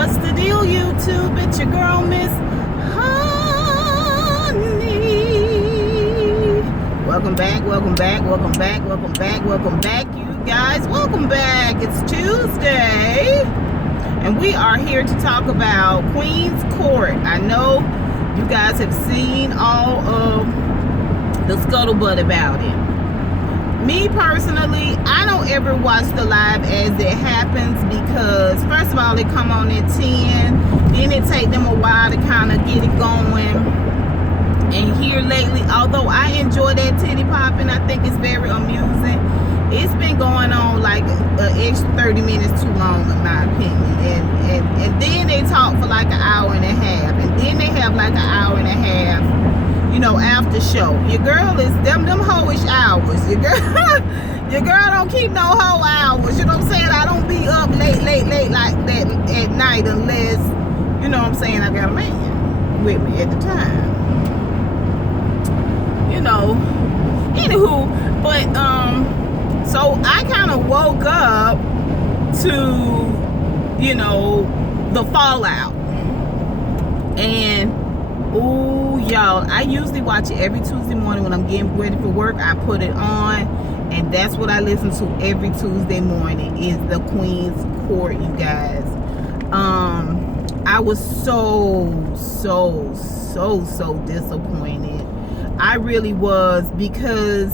What's the deal, YouTube? It's your girl, Miss Honey. Welcome back, welcome back, welcome back, welcome back, welcome back, you guys. Welcome back. It's Tuesday, and we are here to talk about Queen's Court. I know you guys have seen all of the scuttlebutt about it. Me personally, I don't ever watch the live as it happens because first of all, they come on at 10, then it take them a while to kind of get it going. And here lately, although I enjoy that titty popping, I think it's very amusing. It's been going on like an extra 30 minutes too long, in my opinion. And then they talk for like an hour and a half, and then they have like an hour and a half, you know, after show. Your girl is them hoish hours. Your girl don't keep no whole hours. You know what I'm saying? I don't be up late like that at night unless, you know what I'm saying, I got a man with me at the time. You know. Anywho, but so I kind of woke up to, you know, the fallout. And ooh, y'all, I usually watch it every Tuesday morning when I'm getting ready for work. I put it on, and that's what I listen to every Tuesday morning is the Queen's Court, you guys. I was so disappointed. I really was, because,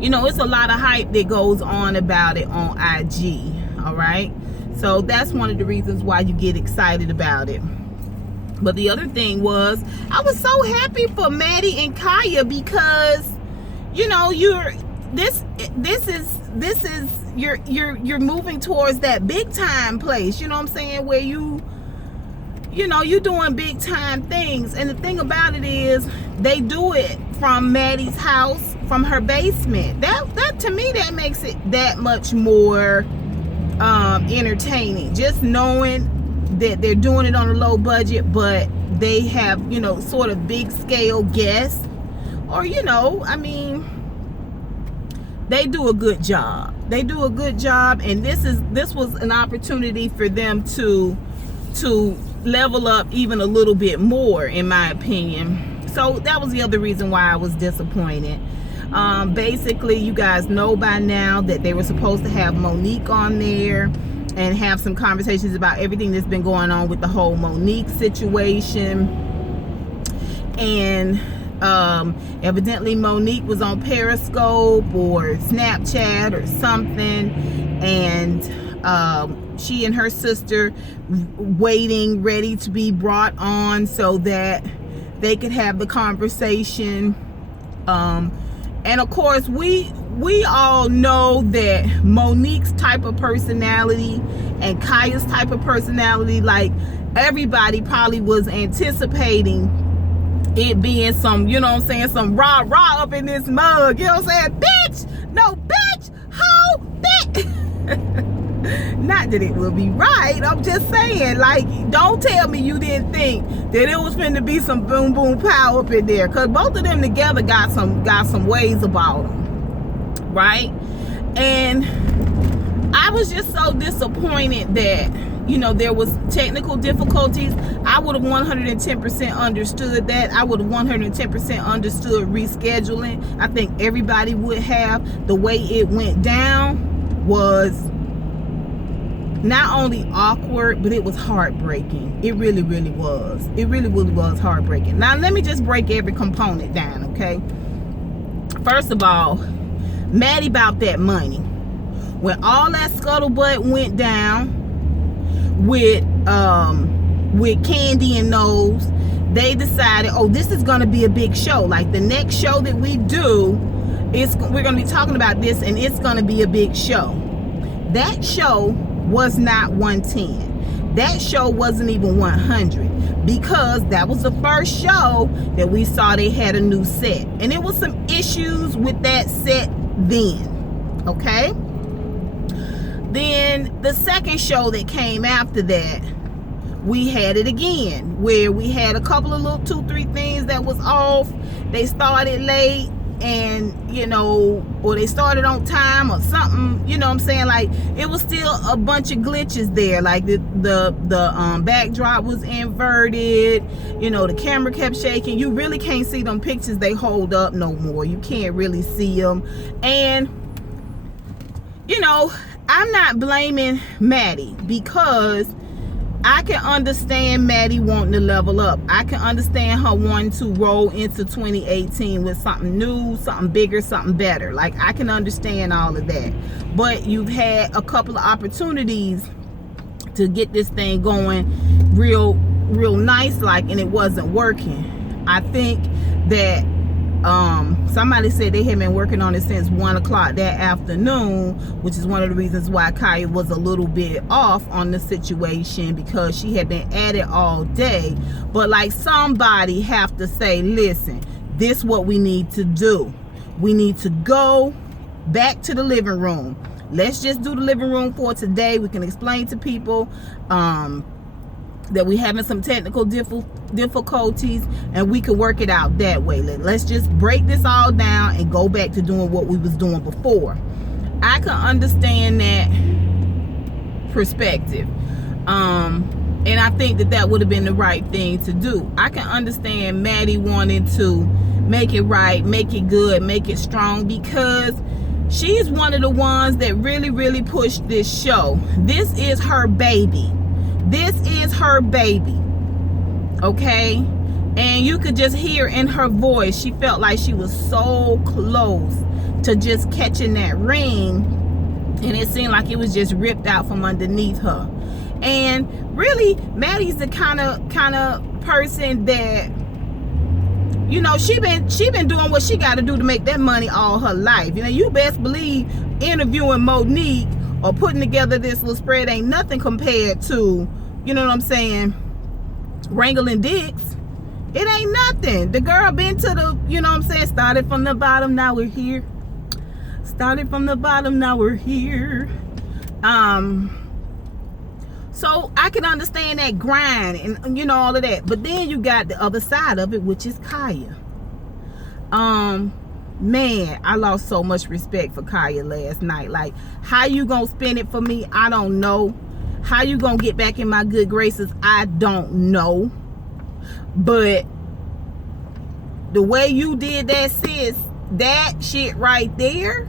you know, it's a lot of hype that goes on about it on IG, all right? So that's one of the reasons why you get excited about it. But the other thing was, I was so happy for Maddie and Kiyah because, you know, you're moving towards that big time place. You know what I'm saying? Where you know, you're doing big time things. And the thing about it is, they do it from Maddie's house, from her basement. That to me, that makes it that much more entertaining. Just knowing that they're doing it on a low budget, but they have, you know, sort of big scale guests, or, you know, I mean, they do a good job. They do a good job, and this was an opportunity for them to level up even a little bit more, in my opinion. So that was the other reason why I was disappointed. Basically, you guys know by now that they were supposed to have Monique on there and have some conversations about everything that's been going on with the whole Monique situation. And evidently Monique was on Periscope or Snapchat or something, and she and her sister waiting, ready to be brought on so that they could have the conversation. And of course, we all know that Monique's type of personality and Kiyah's type of personality, like, everybody probably was anticipating it being some, you know what I'm saying, some rah up in this mug, you know what I'm saying? Bitch, no bitch, ho, bitch. Not that it will be right, I'm just saying, like, don't tell me you didn't think that it was finna be some boom boom pow up in there, because both of them together got some ways about them, right? And I was just so disappointed that, you know, there was technical difficulties. I would have 110% understood that. I would have 110% understood rescheduling. I think everybody would have. The way it went down was not only awkward, but it was heartbreaking. It really was. It really was heartbreaking. Now, let me just break every component down, okay? First of all, Maddie about that money. When all that scuttlebutt went down with Candy and Nose, they decided, oh, this is going to be a big show. Like, the next show that we do, we're going to be talking about this, and it's going to be a big show. That show was not 110. That show wasn't even 100, because that was the first show that we saw they had a new set, and it was some issues with that set then, okay? Then the second show that came after that, we had it again, where we had a couple of little 2-3 things that was off. They started late, you know, or they started on time or something, you know what I'm saying? Like, it was still a bunch of glitches there. Like the backdrop was inverted, you know, the camera kept shaking. You really can't see them pictures they hold up no more. You can't really see them. And you know, I'm not blaming Maddie, because I can understand Maddie wanting to level up. I can understand her wanting to roll into 2018 with something new, something bigger, something better. Like, I can understand all of that. But you've had a couple of opportunities to get this thing going real nice, like, and it wasn't working. I think that somebody said they had been working on it since 1 o'clock that afternoon, which is one of the reasons why Kiyah was a little bit off on the situation, because she had been at it all day. But like, somebody have to say, listen, this is what we need to do. We need to go back to the living room. Let's just do the living room for today. We can explain to people that we're having some technical difficulties, and we can work it out that way. Let's just break this all down and go back to doing what we was doing before. I can understand that perspective, and I think that would have been the right thing to do. I can understand Maddie wanting to make it right, make it good, make it strong, because she's one of the ones that really pushed this show. This is her baby. This is her baby, okay? And you could just hear in her voice, she felt like she was so close to just catching that ring, and it seemed like it was just ripped out from underneath her. And really, Maddie's the kind of person that, you know, she been doing what she got to do to make that money all her life. You know, you best believe interviewing Monique or putting together this little spread ain't nothing compared to, you know what I'm saying, wrangling dicks. It ain't nothing. The girl been to the, you know what I'm saying, started from the bottom, now we're here. Started from the bottom, now we're here. So I can understand that grind and, you know, all of that. But then you got the other side of it, which is Kiyah. Man, I lost so much respect for Kiyah last night. Like, how you gonna spin it for me? I don't know. How you gonna get back in my good graces? I don't know. But the way you did that, sis, that shit right there,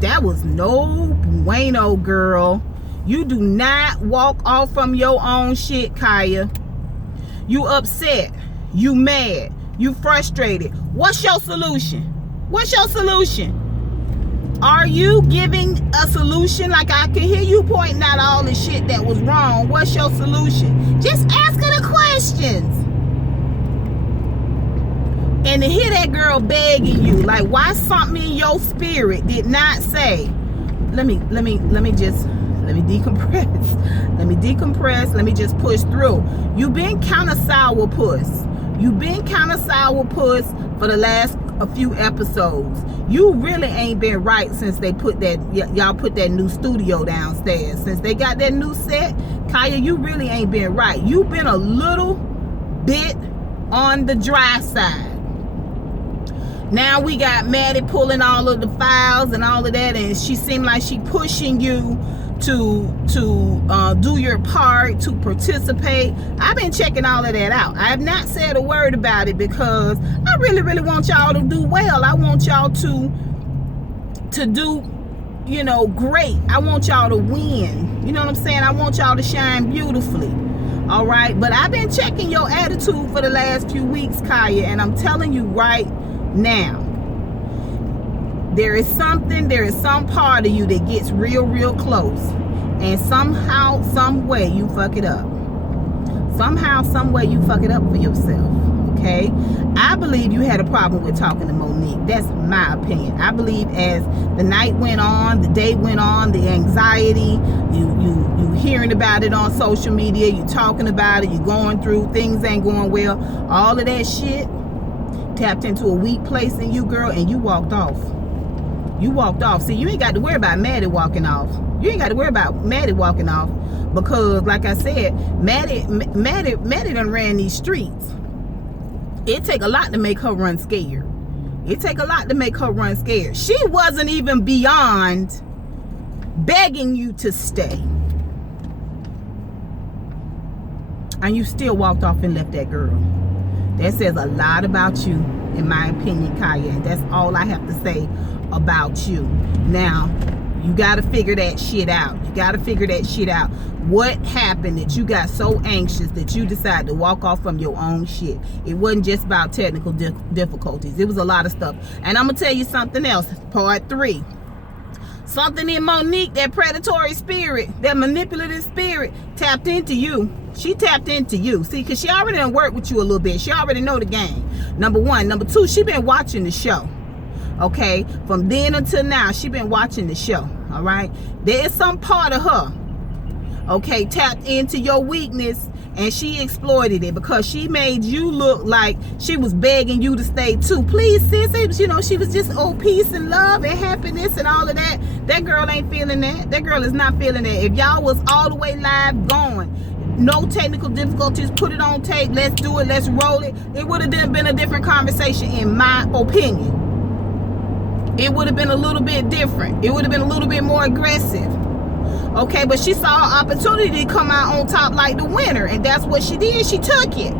that was no bueno, girl. You do not walk off from your own shit, Kiyah. You upset. You mad. You frustrated. What's your solution? What's your solution? Are you giving a solution? Like, I can hear you pointing out all the shit that was wrong. What's your solution? Just ask her the questions. And to hear that girl begging you, like, why something in your spirit did not say, let me decompress. Let me decompress. Let me just push through. You've been kind of sourpuss. You've been kind of sourpuss for the last a few episodes. You really ain't been right since they put that, y'all put that new studio downstairs. Since they got that new set, Kiyah, you really ain't been right. You've been a little bit on the dry side. Now we got Maddie pulling all of the files and all of that, and she seemed like she pushing you to do your part, to participate. I've been checking all of that out. I have not said a word about it because I really want y'all to do well. I want y'all to do, you know, great. I want y'all to win. You know what I'm saying? I want y'all to shine beautifully. All right, but I've been checking your attitude for the last few weeks, Kiyah, and I'm telling you right now, there is some part of you that gets real close, and somehow, some way you fuck it up. Somehow, some way you fuck it up for yourself. Okay, I believe you had a problem with talking to Monique. That's my opinion. I believe as the night went on, the day went on, the anxiety, you hearing about it on social media, you talking about it, you going through, things ain't going well, all of that shit tapped into a weak place in you, girl, and you walked off. You walked off. See, you ain't got to worry about Maddie walking off. You ain't got to worry about Maddie walking off, because like I said, Maddie done ran these streets. It take a lot to make her run scared. It take a lot to make her run scared. She wasn't even beyond begging you to stay. And you still walked off and left that girl. That says a lot about you, in my opinion, Kiyah. And that's all I have to say about you. Now, you got to figure that shit out. You got to figure that shit out. What happened that you got so anxious that you decided to walk off from your own shit? It wasn't just about technical difficulties. It was a lot of stuff. And I'm going to tell you something else. Part 3. Something in Monique, that predatory spirit, that manipulative spirit, tapped into you. She tapped into you. See, because she already done worked with you a little bit. She already know the game. Number 1. Number 2, she been watching the show. Okay? From then until now, she been watching the show. All right? There is some part of her, okay, tapped into your weakness, and she exploited it because she made you look like she was begging you to stay too. Please, sis, you know, she was just, oh, peace and love and happiness and all of that. That girl ain't feeling that. That girl is not feeling that. If y'all was all the way live going, no technical difficulties, put it on tape, let's do it, let's roll it, it would have been a different conversation, in my opinion. It would have been a little bit different. It would have been a little bit more aggressive. Okay, but she saw an opportunity to come out on top like the winner, and that's what she did. She took it.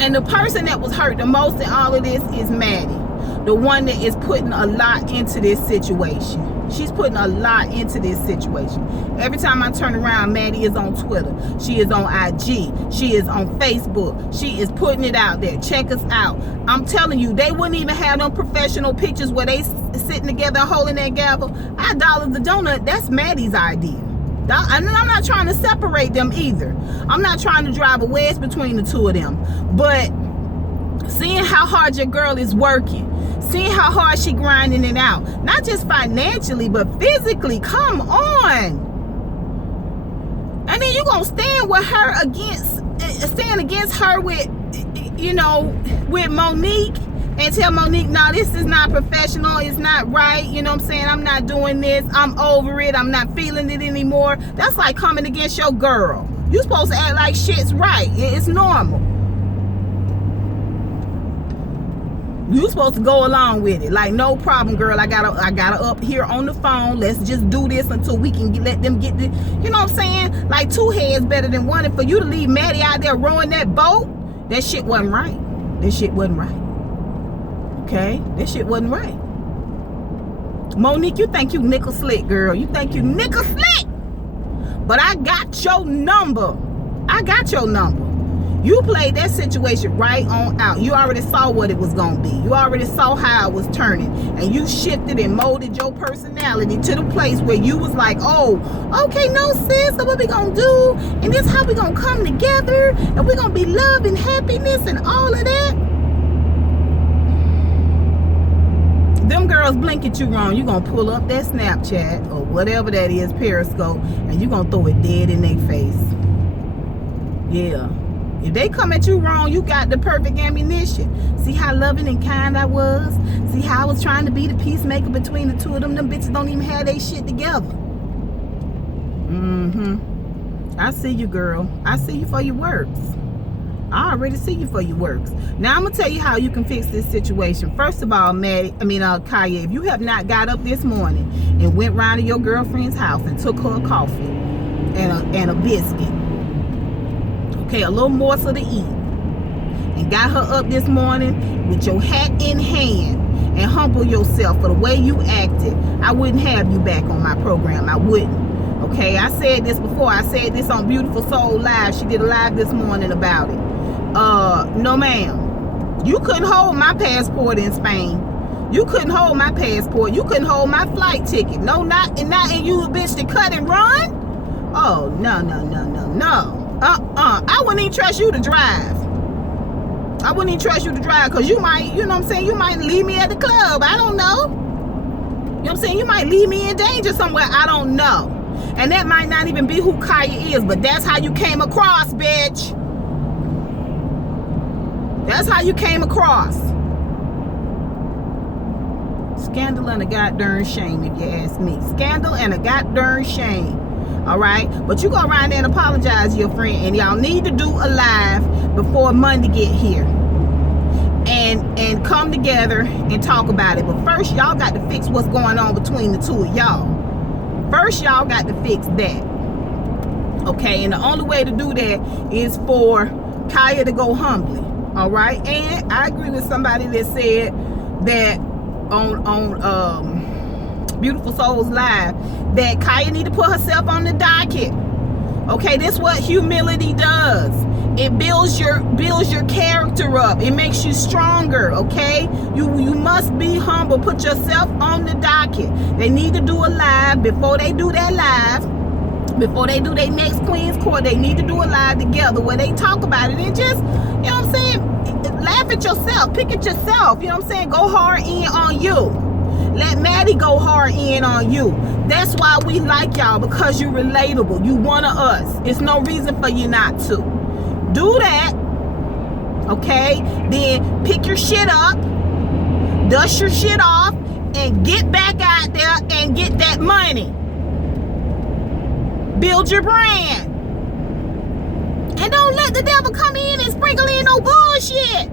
And the person that was hurt the most in all of this is Maddie, the one that is putting a lot into this situation. She's putting a lot into this situation. Every time I turn around, Maddie is on Twitter. She is on IG. She is on Facebook. She is putting it out there. Check us out. I'm telling you, they wouldn't even have them professional pictures where they sitting together holding that gavel. $5 a donut, that's Maddie's idea. And I'm not trying to separate them either. I'm not trying to drive a wedge between the two of them. But seeing how hard your girl is working, seeing how hard she grinding it out, not just financially, but physically, come on. And then you gonna stand against her with, you know, with Monique, and tell Monique, no, this is not professional, it's not right, you know what I'm saying, I'm not doing this, I'm over it, I'm not feeling it anymore. That's like coming against your girl. You supposed to act like shit's right, it's normal. You supposed to go along with it. Like, no problem, girl. I gotta up here on the phone. Let's just do this until we can let them get the, you know what I'm saying? Like, 2 heads better than 1. And for you to leave Maddie out there rowing that boat, that shit wasn't right. That shit wasn't right. Okay? That shit wasn't right. Monique, you think you nickel slick, girl. You think you nickel slick. But I got your number. I got your number. You played that situation right on out. You already saw what it was going to be. You already saw how it was turning. And you shifted and molded your personality to the place where you was like, oh, okay, no, sis, so what we going to do? And this how we going to come together. And we're going to be love and happiness and all of that. Them girls blink at you wrong. You going to pull up that Snapchat or whatever that is, Periscope, and you going to throw it dead in their face. Yeah. If they come at you wrong, you got the perfect ammunition. See how loving and kind I was? See how I was trying to be the peacemaker between the two of them? Them bitches don't even have their shit together. I see you, girl. I see you for your works. I already see you for your works. Now, I'm going to tell you how you can fix this situation. First of all, Kiyah, if you have not got up this morning and went round to your girlfriend's house and took her a coffee and a biscuit, okay, a little morsel to eat, and got her up this morning with your hat in hand, and humble yourself for the way you acted, I wouldn't have you back on my program. I wouldn't. Okay, I said this before. I said this on Beautiful Soul Live. She did a live this morning about it. No, ma'am. You couldn't hold my passport in Spain. You couldn't hold my passport. You couldn't hold my flight ticket. No, not and you a bitch to cut and run? Oh, no. I wouldn't even trust you to drive. I wouldn't even trust you to drive, because you might, you know what I'm saying, you might leave me at the club. I don't know. You know what I'm saying? You might leave me in danger somewhere. I don't know. And that might not even be who Kiyah is, but that's how you came across, bitch. That's how you came across. Scandal and a goddamn shame, if you ask me. Scandal and a goddamn shame. All right, but you go around there and apologize to your friend, and y'all need to do a live before Monday get here. And and come together and talk about it. But first, y'all got to fix what's going on between the two of y'all. First, y'all got to fix that. Okay, and the only way to do that is for Kiyah to go humbly. All right, and I agree with somebody that said that on Beautiful Souls Live that Kiyah need to put herself on the docket. Okay, this is what humility does. It builds your character up. It makes you stronger. Okay, you must be humble. Put yourself on the docket. They need to do a live. Before they do that live, before they do their next Queen's Court, they need to do a live together where they talk about it and just, you know what I'm saying, laugh at yourself, pick at yourself, you know what I'm saying, go hard in on you. Let Maddie go hard in on you. That's why we like y'all, because you're relatable. You one of us. It's no reason for you not to. Do that, okay? Then pick your shit up, dust your shit off, and get back out there and get that money. Build your brand. And don't let the devil come in and sprinkle in no bullshit.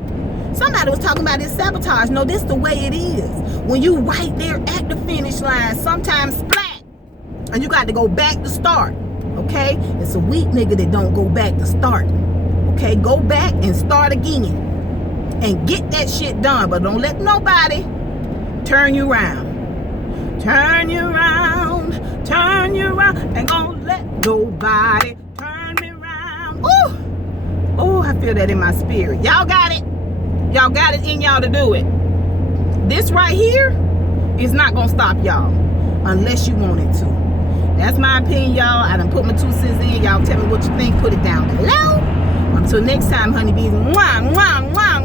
Somebody was talking about this sabotage. No, this the way it is. When you right there at the finish line, sometimes splat, and you got to go back to start. Okay? It's a weak nigga that don't go back to start. Okay? Go back and start again. And get that shit done. But don't let nobody turn you around. Turn you around. Turn you around. Ain't gonna let nobody turn me around. Ooh. Oh, I feel that in my spirit. Y'all got it. Y'all got it in y'all to do it. This right here is not gonna stop y'all unless you want it to. That's my opinion, y'all. I done put my 2 cents in. Y'all tell me what you think. Put it down below. Until next time, honeybees. Mwah, mwah, mwah,